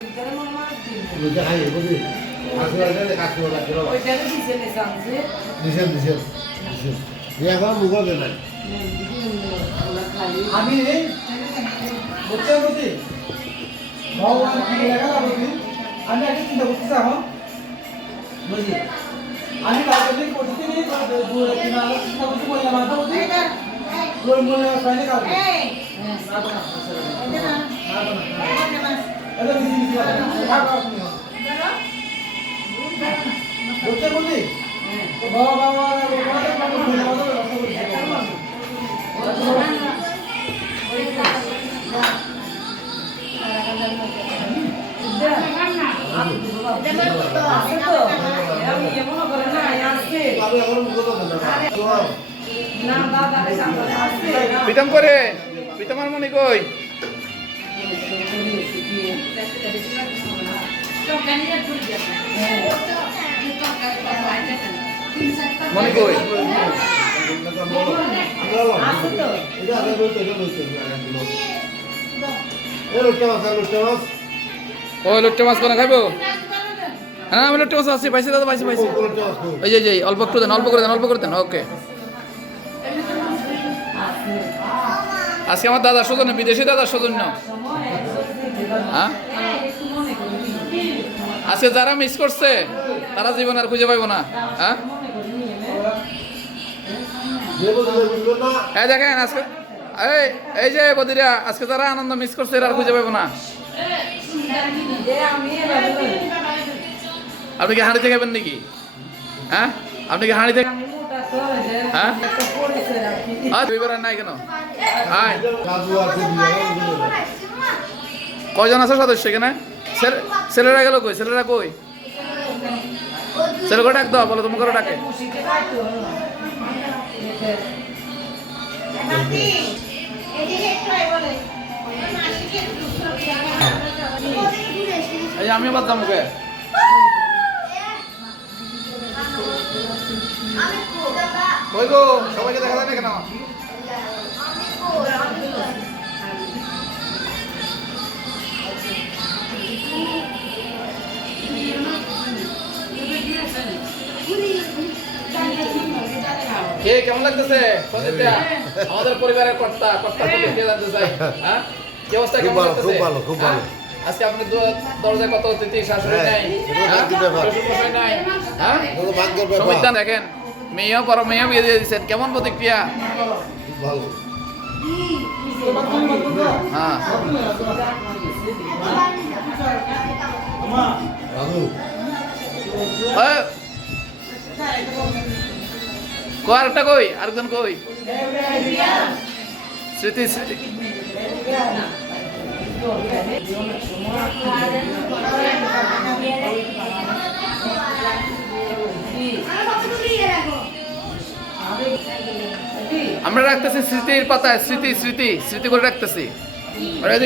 আমি ভগবান আমি একটা চিন্তা করতেছি এখন বুঝলি আমি কাউকে করতে নিয়ে চিন্তা করতে বললাম মাথা বুঝি বললাম পাইলে কাউকে বলতে বললি বাবা প্রীতম করে প্রীতম আর মনে কই মনে কই ও লোট্টে মাছ কোনা খাইবো হ্যাঁ আমি লোট্টে মাছ আছি পাইছি দাদা পাইছি এই যে অল্প একটু দেন অল্প করে দেন ওকে আজকে আমার দাদা সৌজন্য বিদেশি দাদা সৌজন্য হ্যাঁ আজকে যারা মিস করছে তারা জীবন আর খুঁজে পাইব না হ্যাঁ দেখেন আজকে এই যে বদিরা আজকে যারা আনন্দ মিস করছে এরা আর খুঁজে পাইব না আপনি কি হাঁড়ি থেকে খাবেন নাকি হ্যাঁ আপনি কি হাঁড়ি থেকে হ্যাঁ নাই কেন কয়জন আছে সদস্য এখানে ছেলেরা গেল কই ছেলেরা কই ছেলেকে ডাক দাও বলো তোমাকে ডাকে এই আমি বাদ দাম ওকে কই গো সবাইকে দেখা যায় না কেন কে কেমন লাগতেছে আমাদের পরিবারের কর্তা কে জানতে চাই হ্যাঁ কি অবস্থা কেমন লাগতেছে খুব ভালো আজকে আপনি দরজায় কত অতিথি শাশুড়ি নাই শ্বশুর নাই হ্যাঁ সমিতান দেখেন মেয়েও বড় মেয়েও বিয়ে দিয়ে দিচ্ছেন কেমন প্রতিক্রিয়া হ্যাঁ আরেকটা কই আরেকজন কই স্মৃতি আমরা রাখতেছি স্মৃতির পাতায় স্মৃতি করে রাখতেছি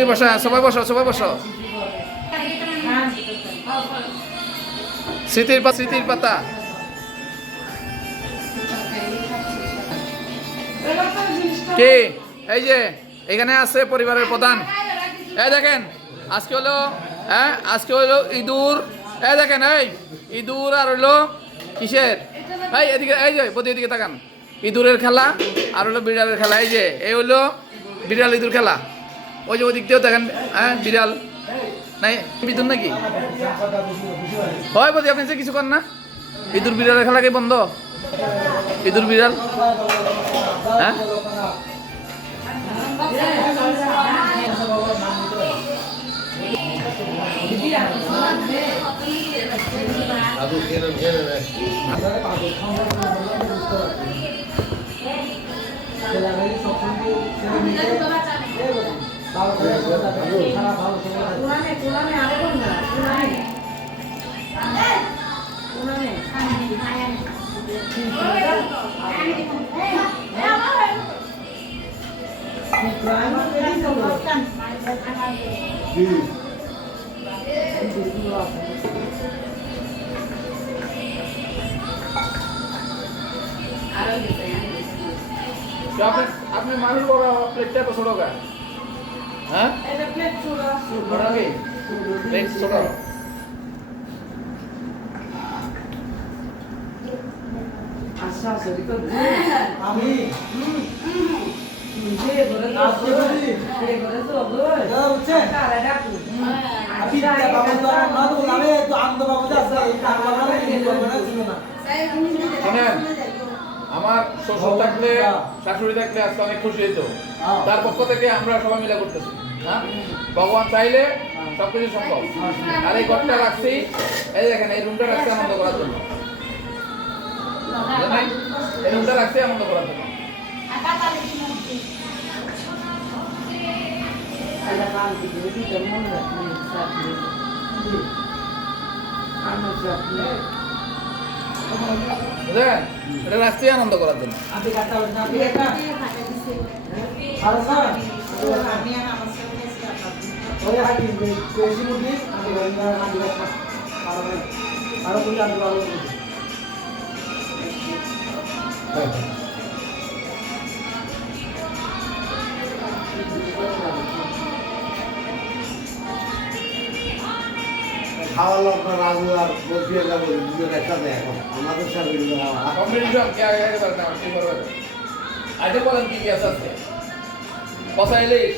বসা সবাই বসো স্মৃতির পাতা কে এই যে এখানে আছে পরিবারের প্রধান এই দেখেন আজকে হলো ইঁদুর এই দেখেন এই ইঁদুর আর হলো কিসের এই এদিকে এই যে বদি এদিকে তাকান ইঁদুরের খেলা আর হলো বিড়ালের খেলা এই হলো বিড়াল ইঁদুর খেলা ওই যে ওদিক দিয়েও দেখেন হ্যাঁ বিড়াল নাই বিদ্যুৎ নাকি হয় বদি আপনি যে কিছু করেন না ইঁদুর বিড়ালের খেলা কি বন্ধ ইঁদুর বিড়াল হ্যাঁ आपने मालूम होगा प्लेट क्या पसंद होगा हाँ प्लेट छोड़ा এই ছোট আমি আজকে বলি দাদা বুঝছেন আমি বাবা তো আর না তো আমি তো আনন্দ বাবু যাচ্ছে এই টাকা বাবা কি করবে না ছিল না শোনেন, আমার শ্বশুর থাকলে শাশুড়ি থাকলে আজকে অনেক খুশি হইতো। তার পক্ষ থেকে আমরা সবাই মিলে করতেছি, হ্যাঁ ভগবান চাইলে সবকিছু সম্ভব। আর এই ঘরটা রাখছি, এই দেখেন এই রুমটা রাখছি আনন্দ করার জন্য, জানেন? এই রুমটা রাখছি আনন্দ করার জন্য। বুঝলেন, এটা রাখছি আনন্দ করার জন্য। আপনি কাটটা বলেন আপনি একটা আর স্যার ওই হাতি কোশি মুদি আমি বললাম আমি কথা আর তুমি আমি ভালো খাওয়া আপনার রাজু আর বসিয়ে যাবো দুজন একসাথে এখন আমাদের সাথে কিন্তু কম্পিটিশন কে আগে আগে পারে না কি করবে? আইতে বলেন কি কি আছে আজকে? কষা ইলিশ,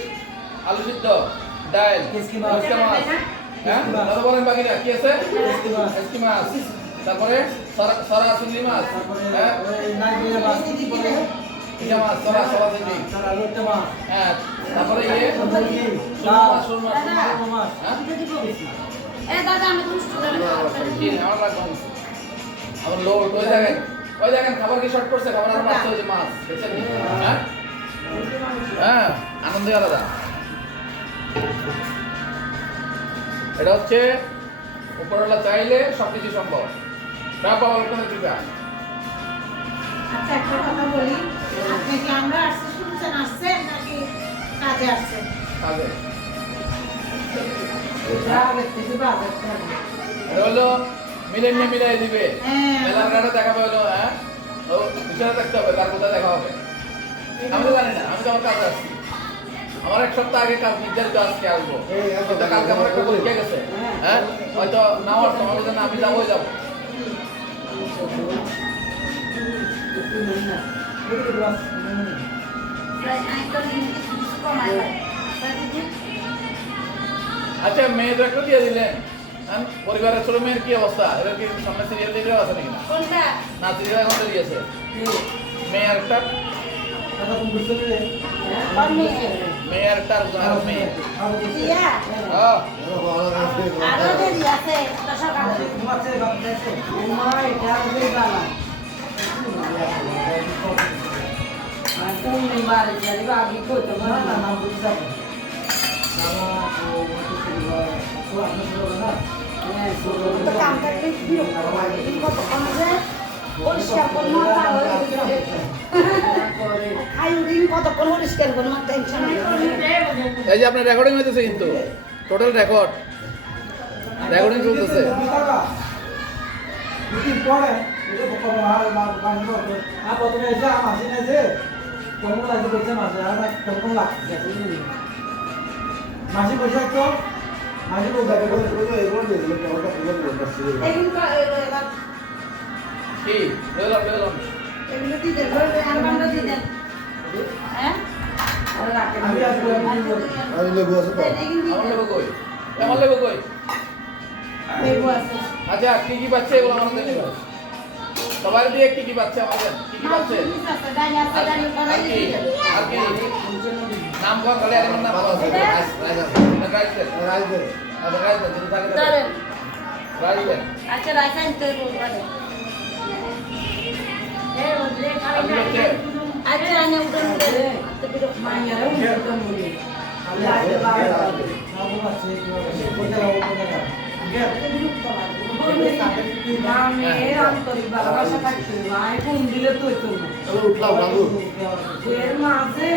আলু সিদ্ধ, ডাল, কেসকি মাছ। কেসকি মাছ, হ্যাঁ দাদা বলেন বাকিরা কি আছে? কেসকি মাছ, তারপরে সরা চিংড়ি মাছ, তারপরে হ্যাঁ ওই নাইজেরিয়া মাছ তারপরে ইয়া মাছ, সরা চিংড়ি, সারা লোটটা মাছ হ্যাঁ তারপরে ইয়ে মুরগি সুরমা মাছ হ্যাঁ দাদা আমি দুষ্ট কি আমার লাগবে আমার লোড ওই দেখেন খাবার কি শর্ট করছে, খাবার আর মাছ হয়েছে মাছ দেখছেন? হ্যাঁ হ্যাঁ আনন্দ আলাদা। এটা হচ্ছে উপরওয়ালা চাইলে সবকিছু সম্ভব। সব বাবার কোনো কৃপা। আচ্ছা একটা কথা বলি, আপনি কি আমরা আসছে শুনছেন আসছেন নাকি কাজে আসছেন? কাজে এটা হলো মিলাই দিবে। হ্যাঁ। মেলার ঘাটে দেখাবে হলো, হ্যাঁ ও বিছানা থাকতে হবে, তার কোথায় দেখা হবে আমি তো জানি না, আমি তো আমার কাজে আসছি। আমার এক সপ্তাহ আগে কাজ নির্ধারিত আজকে আসবো, কিন্তু কালকে আমার একটা পরীক্ষা গেছে, হ্যাঁ হয়তো নাও আসতাম, আমি জানি আমি যাবোই যাবো। আচ্ছা মেয়ে তো একটা দিয়ে দিলেন, পরিবারের ছোট মেয়ের কি অবস্থা? এবার কি সামনে সিরিয়াল দিকে আছে নাকি না? কোনটা? না সিরিয়াল এখন তো দিয়েছে মেয়ে আরেকটা, দাদা তুমি বুঝতে পেরে কোন মেয়ে? মেয়ে আরেকটা আর আর মেয়ে। দিয়া? হ্যাঁ আরো দেরি আছে, ওটা সকালে। ঘুমাচ্ছে বাপ যাচ্ছে না না নাম বলতে যাবো তো কাম করতে বিরক্ত লাগে। এই কতক্ষণ যে পরিষ্কার করবো না, তা হয়ে গেছে। খাই উঠি কতক্ষণ পরিষ্কার করবো, আমার টেনশন নেই। এই যে আপনার রেকর্ডিং হইতেছে, কিন্তু টোটাল রেকর্ড রেকর্ডিং চলতেছে। দুদিন পরে এটা বকর আর বানি করবে আর প্রথমে এসে মাসি না যে কোন লাগে বলছে মাসি আর কোন লাগছে মাসি বসে তো মাসি বসে এগুলো কি লইলাম এগুলো দিয়ে দেন, আলমান্ডা দিয়ে দেন। হ্যাঁ? আমি আসবো আমি লেবু আছে তো আমার লেবু কই? আমার লেবু কই? লেবু আছে। আচ্ছা কি কি পাচ্ছে এগুলো আমাদের দেন। সবার দিয়ে কি কি পাচ্ছে আমাদের? কি কি পাচ্ছে? মাছ আছে, ডাল আছে, ডাল কলাই আর কি? দিয়ে দেন। আর কি? নাম কর খালি আর নাম বলা আছে। রাইস রাইস দেন। রাইস দে আচ্ছা রাইস দেন, যদি থাকে ধরেন। রাইস দেন। আচ্ছা রাইস আনতে বলবো। আপনি হচ্ছে আচ্ছা আনে উঠে তো বিরক্ত মাইয়ারে আমি আসবে বাবু আছে কোথা যাবো কোথা যাবো বিরক্ত লাগে। এর আন্তরিক ভালোবাসা থাকতে মায়ের ফোন দিলে তো হইতো না চলো উঠলাম রাজু এর মাঝে